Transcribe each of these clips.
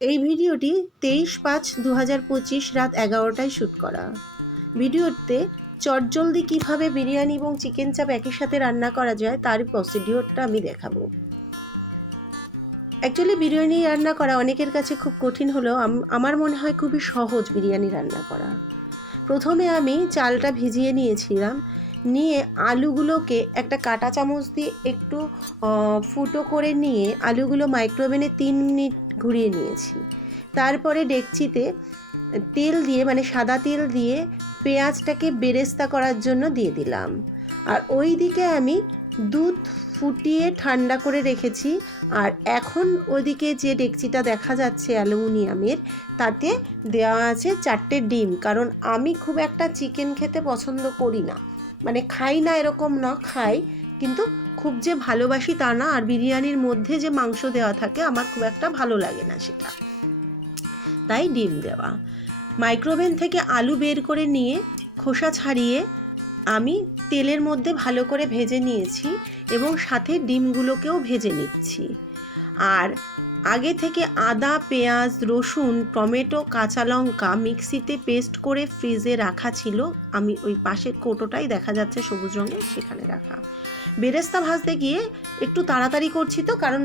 এই ভিডিওটি 23/5/2025 রাত 11টায় শ্যুট করা। ভিডিওতে চটজলদি কীভাবে বিরিয়ানি এবং চিকেন চাপ একই সাথে রান্না করা যায় তার প্রসিডিওরটা আমি দেখাবো। অ্যাকচুয়ালি বিরিয়ানি রান্না করা অনেকের কাছে খুব কঠিন হলেও আমার মনে হয় খুবই সহজ বিরিয়ানি রান্না করা। প্রথমে আমি চালটা ভিজিয়ে নিয়েছিলাম, নিয়ে আলুগুলোকে একটা কাঁটা চামচ দিয়ে একটু ফুটো করে নিয়ে আলুগুলো মাইক্রোওভেনে 3 মিনিট ঘুরিয়ে নিয়েছি। তারপরে ডেকচিতে তেল দিয়ে মানে সাদা তেল দিয়ে পেঁয়াজটাকে বেরেস্তা করার জন্য দিয়ে দিলাম। আর ওই দিকে আমি দুধ ফুটিয়ে ঠান্ডা করে রেখেছি। আর এখন ওদিকে যে ডেকচিটা দেখা যাচ্ছে অ্যালুমিনিয়ামের, তাতে দেওয়া আছে 4টে ডিম। কারণ আমি খুব একটা চিকেন খেতে পছন্দ করি না, মানে খাই না এরকম না, খাই কিন্তু খুব যে ভালোবাসি তা না। আর বিরিয়ানির মধ্যে যে মাংস দেওয়া থাকে আমার খুব একটা ভালো লাগে না সেটা, তাই ডিম দেওয়া। মাইক্রোওভেন থেকে আলু বের করে নিয়ে খোসা ছাড়িয়ে আমি তেলের মধ্যে ভালো করে ভেজে নিয়েছি এবং সাথে ডিমগুলোকেও ভেজে নিচ্ছি। আর আগে থেকে আদা, পেঁয়াজ, রসুন, টমেটো, কাঁচা লঙ্কা মিক্সিতে পেস্ট করে ফ্রিজে রাখা ছিল। আমি ওই পাশের কৌটোটাই দেখা যাচ্ছে সবুজ রঙের, সেখানে রাখা। বেরেস্তা ভাজতে গিয়ে একটু তাড়াতাড়ি করছি তো, কারণ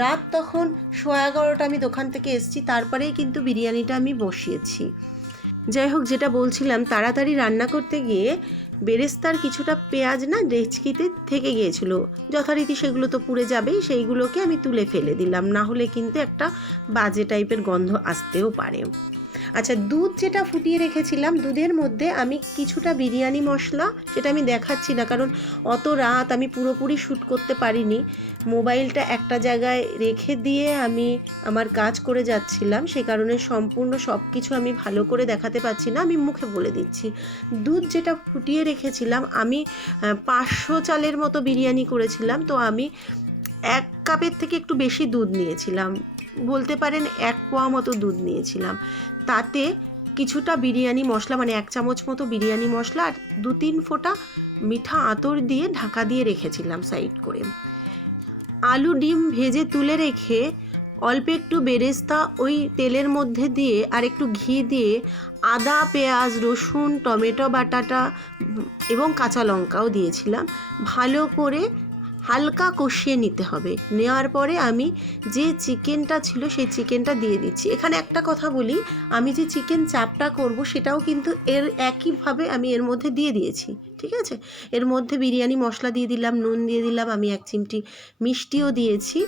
রাত তখন 11:15 আমি দোকান থেকে এসেছি, তারপরেই কিন্তু বিরিয়ানিটা আমি বসিয়েছি। যাই হোক, যেটা বলছিলাম, তাড়াতাড়ি রান্না করতে গিয়ে বেরেস্তার কিছুটা পেঁয়াজ না ডেচকিতে থেকে গিয়েছিল, যথারীতি সেগুলো তো পুড়ে যাবেই, সেইগুলোকে আমি তুলে ফেলে দিলাম, না হলে কিন্তু একটা বাজে টাইপের গন্ধ আসতেও পারে। আচ্ছা, দুধ যেটা ফুটিয়ে রেখেছিলাম, দুধের মধ্যে আমি কিছুটা বিরিয়ানি মশলা, সেটা আমি দেখাচ্ছি না কারণ অত রাত আমি পুরোপুরি শ্যুট করতে পারিনি। মোবাইলটা একটা জায়গায় রেখে দিয়ে আমি আমার কাজ করে যাচ্ছিলাম, সে কারণে সম্পূর্ণ সব কিছু আমি ভালো করে দেখাতে পারছি না, আমি মুখে বলে দিচ্ছি। দুধ যেটা ফুটিয়ে রেখেছিলাম, আমি 500 চালের মতো বিরিয়ানি করেছিলাম, তো আমি 1 কাপের থেকে একটু বেশি দুধ নিয়েছিলাম, বলতে পারেন 1 পোয়া মতো দুধ নিয়েছিলাম। তাতে কিছুটা বিরিয়ানি মশলা, মানে 1 চামচ মতো বিরিয়ানি মশলা আর 2-3 ফোঁটা মিঠা আতর দিয়ে ঢাকা দিয়ে রেখেছিলাম সাইড করে। আলু ডিম ভেজে তুলে রেখে অল্প একটু বেরেস্তা ওই তেলের মধ্যে দিয়ে আর একটু ঘি দিয়ে আদা, পেঁয়াজ, রসুন, টমেটো বাটাটা এবং কাঁচা লঙ্কাও দিয়েছিলাম, ভালো করে হালকা কষিয়ে নিতে হবে। নেওয়ার পরে আমি যে চিকেনটা ছিল সেই চিকেনটা দিয়ে দিচ্ছি। এখানে একটা কথা বলি, আমি যে চিকেন চাপটা করব সেটাও কিন্তু এর একইভাবে আমি এর মধ্যে দিয়ে দিয়েছি, ঠিক আছে? এর মধ্যে বিরিয়ানি মশলা দিয়ে দিলাম, নুন দিয়ে দিলাম, আমি 1 চিমটি মিষ্টিও দিয়েছি।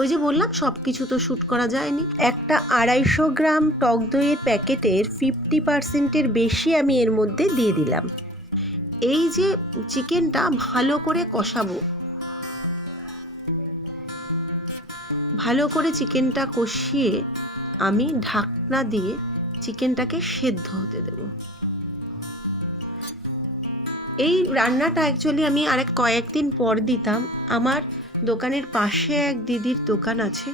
ওই যে বললাম সব কিছু তো শ্যুট করা যায়নি। একটা 250 গ্রাম টক দইয়ের প্যাকেটের 50%-এর বেশি আমি এর মধ্যে দিয়ে দিলাম। এই যে চিকেনটা ভালো করে কষাবো, ভালো করে চিকেনটা কষিয়ে আমি ঢাকনা দিয়ে চিকেনটাকে সেদ্ধ হতে দেব। এই রান্নাটা অ্যাকচুয়ালি আমি কয়েকদিন পর দিতাম। আমার দোকানের পাশে এক দিদির দোকান আছে,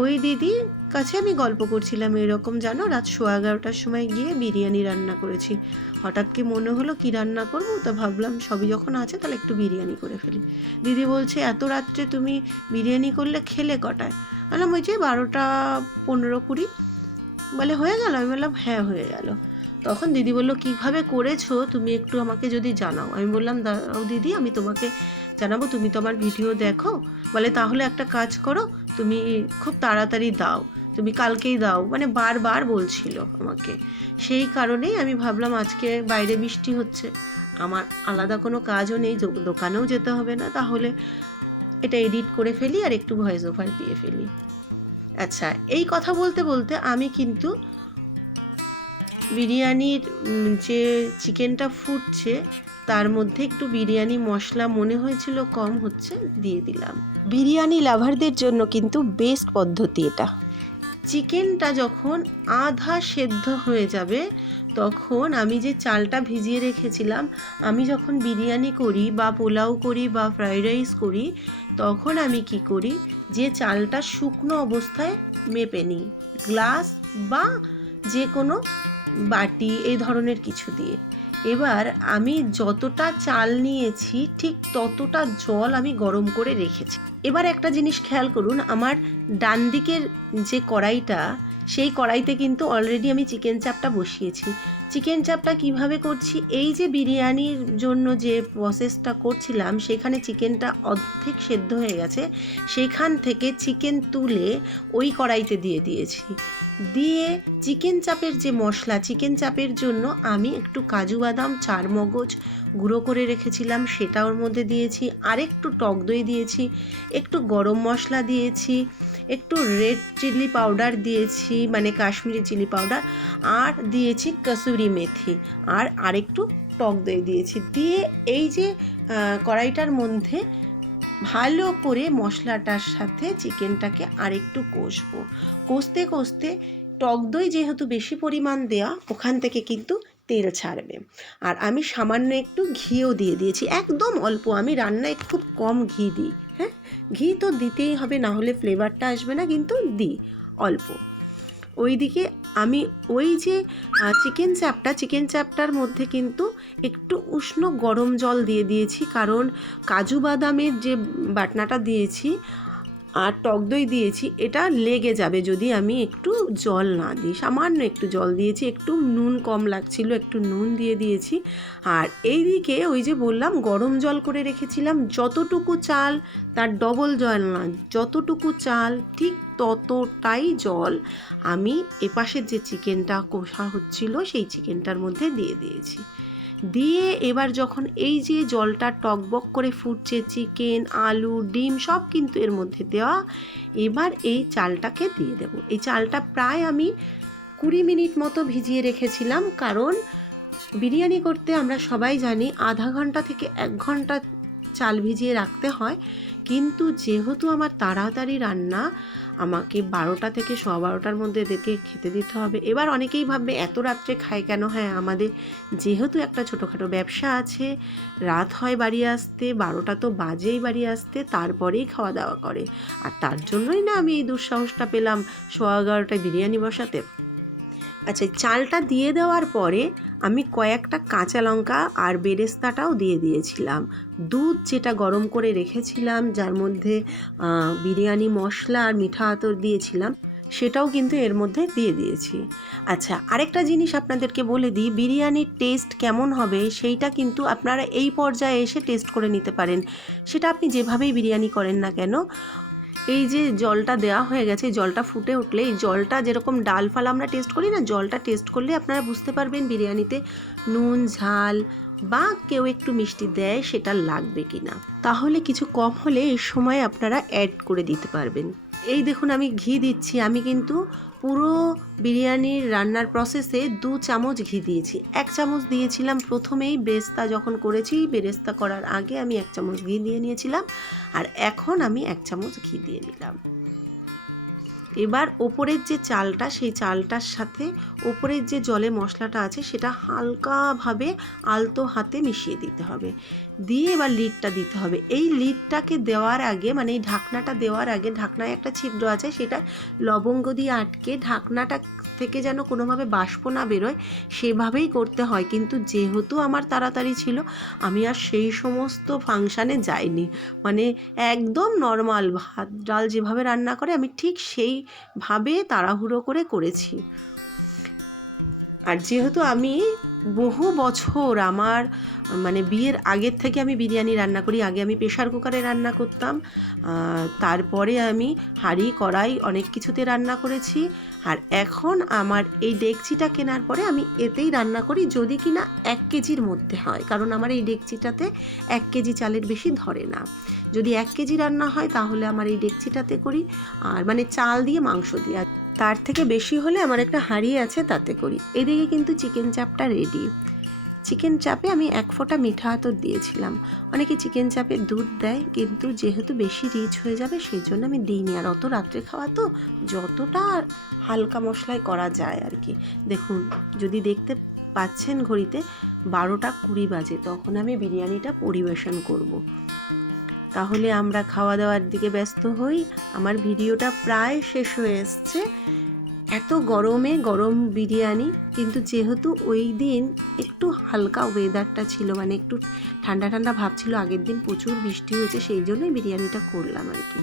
ওই দিদির কাছে আমি গল্প করছিলাম এরকম, জানো, রাত 11:15টার সময় গিয়ে বিরিয়ানি রান্না করেছি। হঠাৎ কি মনে হলো কি রান্না করবো, তো ভাবলাম সবই যখন আছে তাহলে একটু বিরিয়ানি করে ফেলি। দিদি বলছে, এত রাত্রে তুমি বিরিয়ানি করলে খেলে কটায়? বললাম, ওই যে 12টা 15-20। বলে, হয়ে গেল? আমি বললাম, হ্যাঁ হয়ে গেল। তখন দিদি বলল, কীভাবে করেছো তুমি একটু আমাকে যদি জানাও। আমি বললাম, দাঁড়াও দিদি, আমি তোমাকে জানাবো, তুমি তো আমার ভিডিও দেখো। বলে, তাহলে একটা কাজ করো, তুমি খুব তাড়াতাড়ি দাও, তুমি কালকেই দাও, মানে বারবার বলছিল আমাকে। সেই কারণেই আমি ভাবলাম আজকে বাইরে বৃষ্টি হচ্ছে, আমার আলাদা কোনো কাজও নেই, দোকানেও যেতে হবে না, তাহলে এটা এডিট করে ফেলি আর একটু ভয়েস ওভার দিয়ে ফেলি। আচ্ছা, এই কথা বলতে বলতে আমি কিন্তু বিরিয়ানির যে চিকেনটা ফুটছে তার মধ্যে একটু বিরিয়ানি মশলা মনে হয়েছিল কম হচ্ছে, দিয়ে দিলাম। বিরিয়ানি লাভারদের জন্য কিন্তু বেস্ট পদ্ধতি এটা। চিকেনটা যখন আধা সেদ্ধ হয়ে যাবে তখন আমি যে চালটা ভিজিয়ে রেখেছিলাম, আমি যখন বিরিয়ানি করি বা পোলাও করি বা ফ্রাইড রাইস করি, তখন আমি কি করি, যে চালটা শুকনো অবস্থায় মেপে নিই গ্লাস বা যে কোনো বাটি এই ধরনের কিছু দিয়ে। এবার আমি যতটা চাল নিয়েছি ঠিক ততটা জল আমি গরম করে রেখেছি। এবার একটা জিনিস খেয়াল করুন, আমার ডান দিকের যে কড়াইটা সেই কড়াইতে কিন্তু অলরেডি আমি চিকেন চাপটা বসিয়েছি। চিকেন চাপটা কিভাবে করছি, এই যে বিরিয়ানির জন্য যে প্রসেসটা করছিলাম সেখানে চিকেনটা অর্ধেক সেদ্ধ হয়ে গেছে, সেখান থেকে চিকেন তুলে ওই কড়াইতে দিয়ে দিয়েছি। দিয়ে চিকেন চাপের যে মশলা, চিকেন চাপের জন্য আমি একটু কাজু বাদাম, চারমগজ গুঁড়ো করে রেখেছিলাম সেটা ওর মধ্যে দিয়েছি, আরেকটু টক দই দিয়েছি, একটু গরম মশলা দিয়েছি, একটু রেড চিলি পাউডার দিয়েছি মানে কাশ্মীরি চিলি পাউডার, আর দিয়েছি কসুরি মেথি, আর আরেকটু টক দই দিয়েছি। দিয়ে এই যে কড়াইটার মধ্যে ভালো করে মশলাটার সাথে চিকেনটাকে আরেকটু কষবো। কষতে কষতে টক দই যেহেতু বেশি পরিমাণ দেওয়া, ওখান থেকে কিন্তু তেল ছাড়বে। আর আমি সামান্য একটু ঘিও দিয়ে দিয়েছি, একদম অল্প, আমি রান্নায় খুব কম ঘি দিই। হ্যাঁ, ঘি তো দিতেই হবে, না হলে ফ্লেভারটা আসবে না, কিন্তু দিই অল্প। ওইদিকে আমি ওই যে চিকেন চাপটার মধ্যে কিন্তু একটু উষ্ণ গরম জল দিয়ে দিয়েছি, কারণ কাজু বাদামের যে বাটনাটা দিয়েছি আর টক দই দিয়েছি, এটা লেগে যাবে যদি আমি একটু জল না দিই। সামান্য একটু জল দিয়েছি, একটু নুন কম লাগছিল, একটু নুন দিয়ে দিয়েছি। আর এইদিকে ওই যে বললাম গরম জল করে রেখেছিলাম, যতটুকু চাল তার ডবল জল না, যতটুকু চাল ঠিক ততটাই জল আমি এপাশের যে চিকেনটা কষা হচ্ছিল সেই চিকেনটার মধ্যে দিয়ে দিয়েছি। দিয়ে এবার যখন এই যে জলটা টকবক করে ফুটছে, চিকেন, আলু, ডিম সব কিন্তু এর মধ্যে দেওয়া, এবার এই চালটাকে দিয়ে দেব। এই চালটা প্রায় আমি 20 মিনিট মতো ভিজিয়ে রেখেছিলাম, কারণ বিরিয়ানি করতে আমরা সবাই জানি আধা ঘন্টা থেকে 1 ঘন্টা চাল ভিজিয়ে রাখতে হয়, কিন্তু যেহেতু আমার তাড়াতাড়ি রান্না, আমাকে 12টা থেকে 12:15টার মধ্যে এদেরকে খেতে দিতে হবে। এবার অনেকেই ভাববে এত রাত্রে খায় কেন? হ্যাঁ, আমাদের যেহেতু একটা ছোটোখাটো ব্যবসা আছে, রাত হয় বাড়ি আসতে, 12টা তো বাজেই বাড়ি আসতে, তারপরেই খাওয়া দাওয়া করে। আর তার জন্যই না আমি এই দুঃসাহসটা পেলাম 11:15টায় বিরিয়ানি বসাতে। আচ্ছা, চালটা দিয়ে দেওয়ার পরে আমি কয়েকটা কাঁচা লঙ্কা আর বেরেস্তাটাও দিয়ে দিয়েছিলাম। দুধ যেটা গরম করে রেখেছিলাম, যার মধ্যে বিরিয়ানি মশলা আর মিঠা আতর দিয়েছিলাম, সেটাও কিন্তু এর মধ্যে দিয়ে দিয়েছি। আচ্ছা, আরেকটা জিনিস আপনাদেরকে বলে দিই, বিরিয়ানির টেস্ট কেমন হবে সেইটা কিন্তু আপনারা এই পর্যায়ে এসে টেস্ট করে নিতে পারেন। সেটা আপনি যেভাবেই বিরিয়ানি করেন না কেন, এই যে জলটা দেওয়া হয়ে গেছে, জলটা ফুটে উঠলে এই জলটা যেরকম ডাল ফাল আমরা টেস্ট করি না, জলটা টেস্ট করলে আপনারা বুঝতে পারবেন বিরিয়ানিতে নুন, ঝাল বা কেউ একটু মিষ্টি দেয় সেটা লাগবে কি না। তাহলে কিছু কম হলে এই সময় আপনারা অ্যাড করে দিতে পারবেন। এই দেখুন আমি ঘি দিচ্ছি, আমি কিন্তু পুরো বিরিয়ানির রান্নার প্রসেসে 2 চামচ ঘি দিয়েছি। 1 চামচ দিয়েছিলাম প্রথমেই বেরেস্তা যখন করেছি, বেরেস্তা করার আগে আমি 1 চামচ ঘি দিয়ে নিয়েছিলাম, আর এখন আমি 1 চামচ ঘি দিয়ে নিলাম। এবার ওপরের যে চালটা, সেই চালটার সাথে ওপরের যে জলে মশলাটা আছে সেটা হালকাভাবে আলতো হাতে মিশিয়ে দিতে হবে। দিয়ে এবার লিডটা দিতে হবে। এই লিডটাকে দেওয়ার আগে, মানে এই ঢাকনাটা দেওয়ার আগে, ঢাকনায় একটা ছিদ্র আছে, সেটা লবঙ্গ দিয়ে আটকে ঢাকনাটা থেকে যেন কোনোভাবে বাষ্প না বেরোয় সেভাবেই করতে হয়। কিন্তু যেহেতু আমার তাড়াতাড়ি ছিল, আমি আর সেই সমস্ত ফাংশানে যাইনি, মানে একদম নর্মাল ভাত ডাল যেভাবে রান্না করে আমি ঠিক সেইভাবে তাড়াহুড়ো করে করেছি। আর যেহেতু আমি বহু বছর আমার মানে বিয়ের আগের থেকে আমি বিরিয়ানি রান্না করি, আগে আমি প্রেশার কুকারে রান্না করতাম, তারপরে আমি হাঁড়ি কড়াই অনেক কিছুতে রান্না করেছি, আর এখন আমার এই ডেকচিটা কেনার পরে আমি এতেই রান্না করি, যদি কিনা 1 কেজির মধ্যে হয়, কারণ আমার এই ডেকচিটাতে 1 কেজি চালের বেশি ধরে না। যদি 1 কেজি রান্না হয় তাহলে আমার এই ডেকচিটাতে করি, আর মানে চাল দিয়ে মাংস দিয়ে, তার থেকে বেশি হলে আমার একটা হাঁড়ি আছে তাতে করি। এদিকে কিন্তু চিকেন চাপটা রেডি। চিকেন চাপে আমি 1 ফোঁটা মিঠা আতর দিয়েছিলাম। অনেকে চিকেন চাপে দুধ দেয়, কিন্তু যেহেতু বেশি রিচ হয়ে যাবে সেই জন্য আমি দিইনি। আর অত রাত্রে খাওয়া তো, যতটা হালকা মশলায় করা যায় আর কি। দেখুন, যদি দেখতে পাচ্ছেন ঘড়িতে 12টা 20 বাজে, তখন আমি বিরিয়ানিটা পরিবেশন করব। তাহলে আমরা খাওয়া দাওয়ার দিকে ব্যস্ত হই। আমার ভিডিওটা প্রায় শেষ হয়ে এসছে। এত গরমে গরম বিরিয়ানি, কিন্তু যেহেতু ওই দিন একটু হালকা ওয়েদারটা ছিল, মানে একটু ঠান্ডা ঠান্ডা ভাব ছিল, আগের দিন প্রচুর বৃষ্টি হয়েছে, সেই জন্যই বিরিয়ানিটা করলাম আর কি।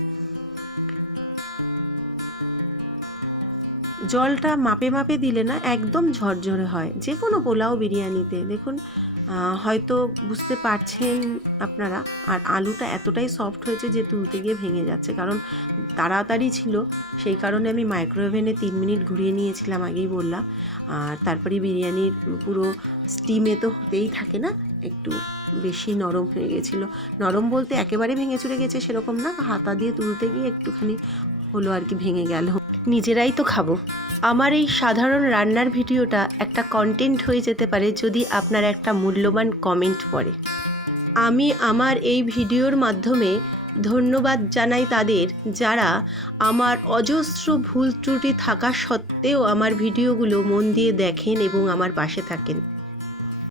জলটা মাপে মাপে দিলে না একদম ঝরঝরে হয় যে কোনো পোলাও বিরিয়ানিতে। দেখুন হয়তো বুঝতে পারছেন আপনারা। আর আলুটা এতটাই সফট হয়েছে যে তুলতে গিয়ে ভেঙে যাচ্ছে, কারণ তাড়াতাড়ি ছিল সেই কারণে আমি মাইক্রোওভেনে 3 মিনিট ঘুরিয়ে নিয়েছিলাম, আগেই বললাম। আর তারপরে বিরিয়ানির পুরো স্টিমে তো হতেই থাকে না, একটু বেশি নরম হয়ে গেছিলো। নরম বলতে একেবারে ভেঙে চুরে গেছে সেরকম না, হাতা দিয়ে তুলতে গিয়ে একটুখানি হলো আর কি, ভেঙে গেল। নিজেরাই তো খাবো। আমার এই সাধারণ রান্নার ভিডিওটা একটা কন্টেন্ট হয়ে যেতে পারে যদি আপনার একটা মূল্যবান কমেন্ট পড়ে। আমি আমার এই ভিডিওর মাধ্যমে ধন্যবাদ জানাই তাদের যারা আমার অজস্র ভুল ত্রুটি থাকা সত্ত্বেও আমার ভিডিওগুলো মন দিয়ে দেখেন এবং আমার পাশে থাকেন।